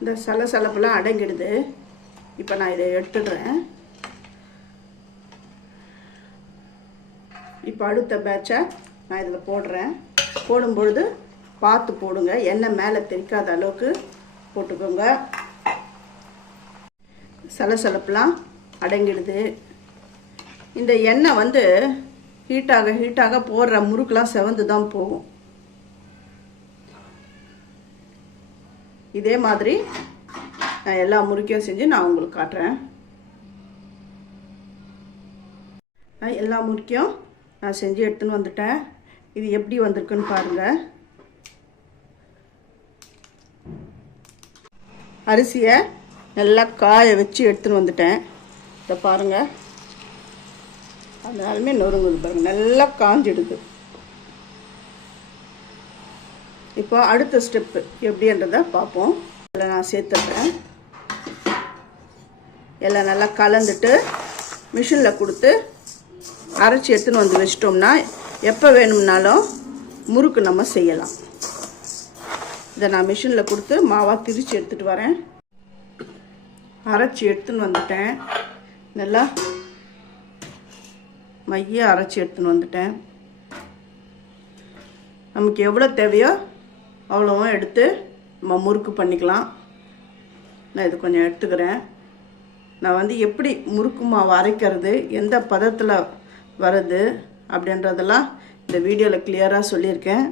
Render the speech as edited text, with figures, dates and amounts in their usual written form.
இந்த சலசலப்பெல்லாம் அடங்கிடுது. இப்போ நான் இதை எடுத்துடுறேன். இப்போ அடுத்த பேட்சை நான் இதில் போடுறேன். போடும்பொழுது பார்த்து போடுங்க, எண்ணெய் மேலே தெரிக்காத அளவுக்கு போட்டுக்கோங்க. சலசலப்பெல்லாம் அடங்கிடுது. இந்த எண்ணெய் வந்து ஹீட்டாக போடுற முறுக்கெலாம் செவந்து தான் போகும். இதே மாதிரி நான் எல்லா முறுக்கையும் செஞ்சு நான் உங்களுக்கு காட்டுறேன். நான் எல்லா முறுக்கையும் நான் செஞ்சு எடுத்துன்னு வந்துட்டேன். இது எப்படி வந்திருக்குன்னு பாருங்கள். அரிசியை நல்லா காய வச்சு எடுத்துன்னு வந்துட்டேன். இதை பாருங்கள், அதனாலுமே நொறுங்குது பாருங்கள், நல்லா காஞ்சிடுது. இப்போ அடுத்த ஸ்டெப்பு எப்படின்றத பார்ப்போம். இதில் நான் சேர்த்துட்றேன். எல்லாம் நல்லா கலந்துட்டு மிஷினில் கொடுத்து அரைச்சி எடுத்துன்னு வந்து வச்சிட்டோம்னா எப்போ வேணும்னாலும் முறுக்கு நம்ம செய்யலாம். இதை நான் மிஷினில் கொடுத்து மாவாக திரித்து எடுத்துகிட்டு வரேன். அரைச்சி எடுத்துன்னு வந்துட்டேன். நல்லா மைய அரைச்சி எடுத்துன்னு வந்துட்டேன். நமக்கு எவ்வளோ தேவையோ அவ்வளோவும் எடுத்து நம்ம முறுக்கு பண்ணிக்கலாம். நான் இது கொஞ்சம் எடுத்துக்கிறேன். நான் வந்து எப்படி முறுக்கு மாவு அரைக்கிறது, எந்த பதத்தில் வருது அப்படின்றதெல்லாம் இந்த வீடியோவில் கிளியராக சொல்லியிருக்கேன்.